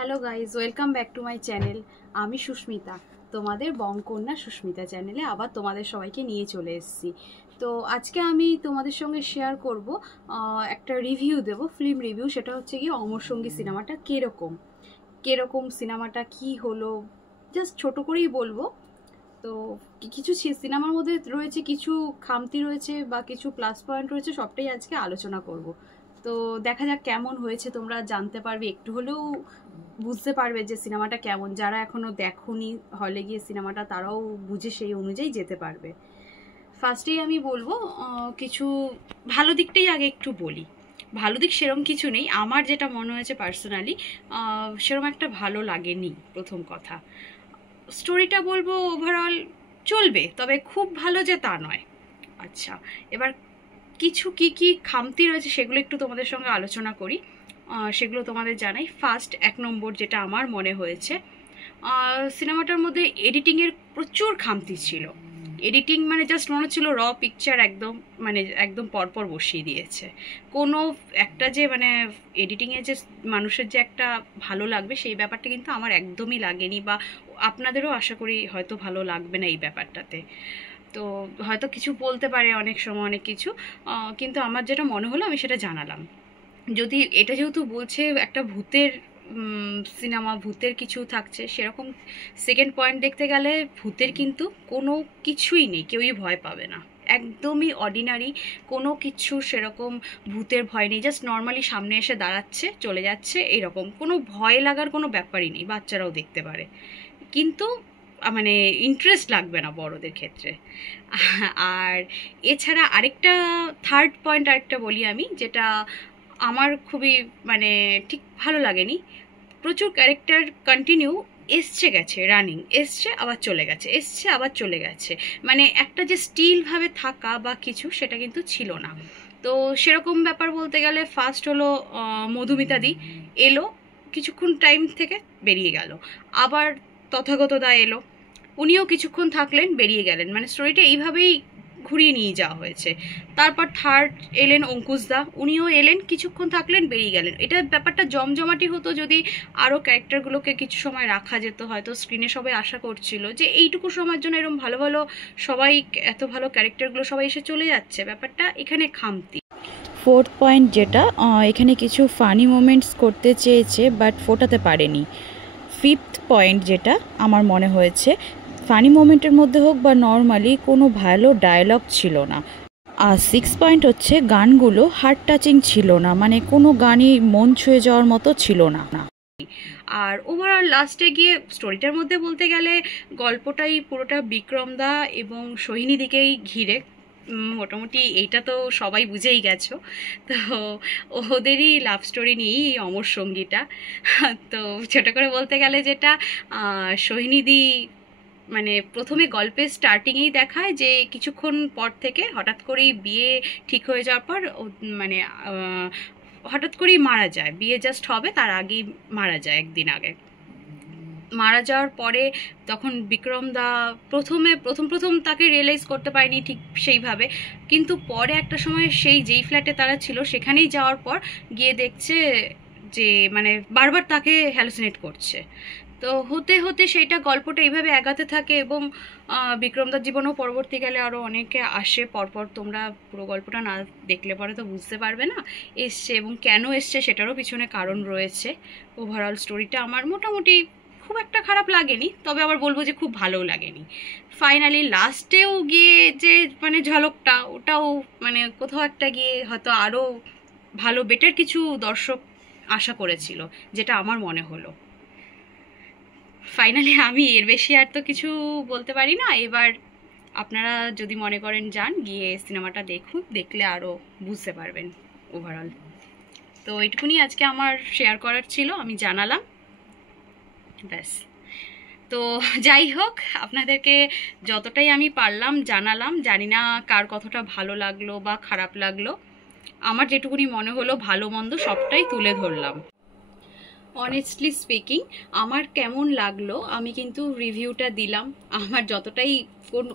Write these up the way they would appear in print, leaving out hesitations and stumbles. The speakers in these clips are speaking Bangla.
Hello guys, welcome back to my channel. আমি সুস্মিতা, তোমাদের বংকন্যা সুস্মিতা চ্যানেলে আবার তোমাদের সবাইকে নিয়ে চলে এসেছি। তো আজকে আমি তোমাদের সঙ্গে শেয়ার করব, একটা রিভিউ দেব, ফিল্ম রিভিউ। সেটা হচ্ছে কি, অমর সঙ্গী সিনেমাটা কেরকম সিনেমাটা কি হলো, জাস্ট ছোট করেই বলবো। তো কিছু সিনেমার মধ্যে রয়েছে কিছু খামতি রয়েছে বা কিছু প্লাস পয়েন্ট রয়েছে, সবটাই আজকে আলোচনা করব। তো দেখা যাক কেমন হয়েছে, তোমরা জানতে পারবে, একটু হলেও বুঝতে পারবে যে সিনেমাটা কেমন। যারা এখনো দেখোনি হলে গিয়ে সিনেমাটা, তারাও বুঝে সেই অনুযায়ী যেতে পারবে। ফার্স্টেই আমি বলবো, কিছু ভালো দিকটাই আগে একটু বলি। ভালো দিক সেরম কিছু নেই, আমার যেটা মনে হয়েছে পার্সোনালি সেরম একটা ভালো লাগেনি। প্রথম কথা, স্টোরিটা বলবো ওভারঅল চলবে, তবে খুব ভালো যে তা নয়। আচ্ছা, এবার কিছু কি খামতি রয়েছে সেগুলো একটু তোমাদের সঙ্গে আলোচনা করি, সেগুলো তোমাদের জানাই। ফার্স্ট, 1 নম্বর যেটা আমার মনে হয়েছে, সিনেমাটার মধ্যে এডিটিংয়ের প্রচুর খামতি ছিল। এডিটিং মানে জাস্ট মনে হচ্ছিল র পিকচার একদম পরপর বসিয়ে দিয়েছে। কোনো একটা যে এডিটিংয়ে যে মানুষের যে একটা ভালো লাগবে সেই ব্যাপারটা কিন্তু আমার একদমই লাগেনি, বা আপনাদেরও আশা করি হয়তো ভালো লাগবে না এই ব্যাপারটাতে। তো হয়তো কিছু বলতে পারে অনেক সময় অনেক কিছু, কিন্তু আমার যেটা মনে হলো আমি সেটা জানালাম। যদি এটা যেহেতু বলছে একটা ভূতের সিনেমা, ভূতের কিছু থাকছে, সেরকম সেকেন্ড পয়েন্ট দেখতে গেলে ভূতের কিন্তু কোনো কিছুই নেই, কেউই ভয় পাবে না। একদমই অর্ডিনারি, কোনো কিছু সেরকম ভূতের ভয় নেই। জাস্ট নর্মালি সামনে এসে দাঁড়াচ্ছে, চলে যাচ্ছে, এরকম কোনো ভয় লাগার কোনো ব্যাপারই নেই। বাচ্চারাও দেখতে পারে, কিন্তু ইন্টারেস্ট লাগবে না বড়দের ক্ষেত্রে। আর এছাড়া আরেকটা থার্ড পয়েন্ট আরেকটা বলি আমি, যেটা আমার খুবই ঠিক ভালো লাগেনি। প্রচুর ক্যারেক্টার কন্টিনিউ এসছে গেছে, রানিং এসছে আবার চলে গেছে, এসছে আবার চলে গেছে, একটা যে স্টিলভাবে থাকা বা কিছু, সেটা কিন্তু ছিল না। তো সেরকম ব্যাপার বলতে গেলে ফার্স্ট হলো মধুমিতা দি এলো, কিছুক্ষণ টাইম থেকে বেরিয়ে গেল। আবার তথাগত দা এলো, উনিও কিছুক্ষণ থাকলেন, বেরিয়ে গেলেন। স্টোরিটা এইভাবেই ঘুরিয়ে নিয়ে যাওয়া হয়েছে। তারপর থার্ড এলেন অঙ্কুশ দা, উনিও এলেন, কিছুক্ষণ থাকলেন, বেরিয়ে গেলেন। এটা ব্যাপারটা জমজমাটি হতো যদি আরও ক্যারেক্টারগুলোকে কিছু সময় রাখা যেত। হয়তো স্ক্রিনে সবাই আশা করছিল যে এইটুকু সময়ের জন্য এরকম ভালো ভালো সবাই, এত ভালো ক্যারেক্টারগুলো সবাই এসে চলে যাচ্ছে, ব্যাপারটা এখানে খামতি। ফোর্থ পয়েন্ট যেটা, এখানে কিছু ফানি মোমেন্টস করতে চেয়েছে বাট ফোটাতে পারেনি। ফিফথ পয়েন্ট যেটা আমার মনে হয়েছে, ফানি মোমেন্টের মধ্যে হোক বা নর্মালি কোনো ভালো ডায়লগ ছিল না। আর সিক্স পয়েন্ট হচ্ছে, গানগুলো হার্ট টাচিং ছিল না, কোনো গানই মন ছুঁয়ে যাওয়ার মতো ছিল না। আর ওভারঅল লাস্টে গিয়ে স্টোরিটার মধ্যে বলতে গেলে গল্পটাই পুরোটা বিক্রম দা এবং সোহিনী দিকেই ঘিরে। মোটামুটি এইটা তো সবাই বুঝেই গেছো। তো ওদেরই লাভ স্টোরি নিয়েই এই অমর সঙ্গীটা। তো ছোটো করে বলতে গেলে যেটা, সোহিনীদি প্রথমে গল্পের স্টার্টিংয়েই দেখায় যে কিছুক্ষণ পর থেকে হঠাৎ করেই বিয়ে ঠিক হয়ে যাওয়ার পর হঠাৎ করেই মারা যায়। বিয়ে জাস্ট হবে তার আগেই মারা যায়, একদিন আগে মারা যাওয়ার পরে তখন বিক্রম দা প্রথম তাকে রিয়েলাইজ করতে পারেনি ঠিক সেইভাবে, কিন্তু পরে একটা সময় সেই যেই ফ্ল্যাটে তারা ছিল সেখানেই যাওয়ার পর গিয়ে দেখছে যে বারবার তাকে হ্যালুসিনেট করছে। তো হতে হতে সেইটা গল্পটা এইভাবে এগাতে থাকে, এবং বিক্রমদার জীবনেও পরবর্তীকালে আরও অনেকে আসে পরপর। তোমরা পুরো গল্পটা না দেখলে পরে তো বুঝতে পারবে না এসছে, এবং কেন এসছে সেটারও পিছনে কারণ রয়েছে। ওভারঅল স্টোরিটা আমার মোটামুটি খুব একটা খারাপ লাগেনি, তবে আবার বলবো যে খুব ভালোও লাগেনি। ফাইনালি লাস্টেও গিয়ে যে ঝলকটা, ওটাও কোথাও একটা গিয়ে হয়তো আরও ভালো বেটার কিছু দর্শক আশা করেছিল, যেটা আমার মনে হলো। ফাইনালি আমি এর বেশি আর তো কিছু বলতে পারি না। এবার আপনারা যদি মনে করেন যান, গিয়ে সিনেমাটা দেখুন, দেখলে আরও বুঝতে পারবেন ওভারঅল। তো এইটুকুনি আজকে আমার শেয়ার করার ছিল, আমি জানালাম, ব্যাস। তো যাই হোক, আপনাদেরকে যতটাই আমি পারলাম জানালাম। জানি না কার কতটা ভালো লাগলো বা খারাপ লাগলো, আমার যেটুকুনি মনে হলো ভালো মন্দ সবটাই তুলে ধরলাম। অনেস্টলি স্পিকিং, আমার কেমন লাগলো আমি কিন্তু রিভিউটা দিলাম। আমার যতটাই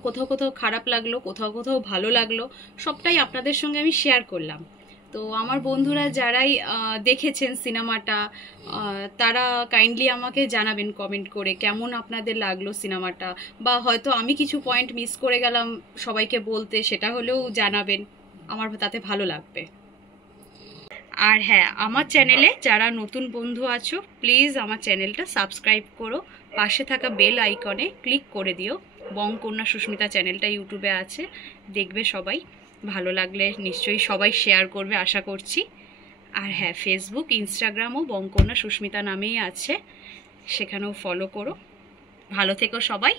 কোথাও কোথাও খারাপ লাগলো, কোথাও কোথাও ভালো লাগলো, সবটাই আপনাদের সঙ্গে আমি শেয়ার করলাম। তো আমার বন্ধুরা যারাই দেখেছেন সিনেমাটা, তারা কাইন্ডলি আমাকে জানাবেন কমেন্ট করে কেমন আপনাদের লাগলো সিনেমাটা, বা হয়তো আমি কিছু পয়েন্ট মিস করে গেলাম সবাইকে বলতে, সেটা হলেও জানাবেন, আমার তাতে ভালো লাগবে। আর হ্যাঁ, আমার চ্যানেলে যারা নতুন বন্ধু আছো প্লিজ আমার চ্যানেলটা সাবস্ক্রাইব করো, পাশে থাকা বেল আইকনে ক্লিক করে দিও। বংকন্যা সুস্মিতা চ্যানেলটা ইউটিউবে আছে, দেখবে সবাই। ভালো লাগলে নিশ্চয়ই সবাই শেয়ার করবে আশা করছি। আর হ্যাঁ, ফেসবুক ইনস্টাগ্রামও বংকন্যা সুস্মিতা নামেই আছে, সেখানেও ফলো করো। ভালো থেকো সবাই।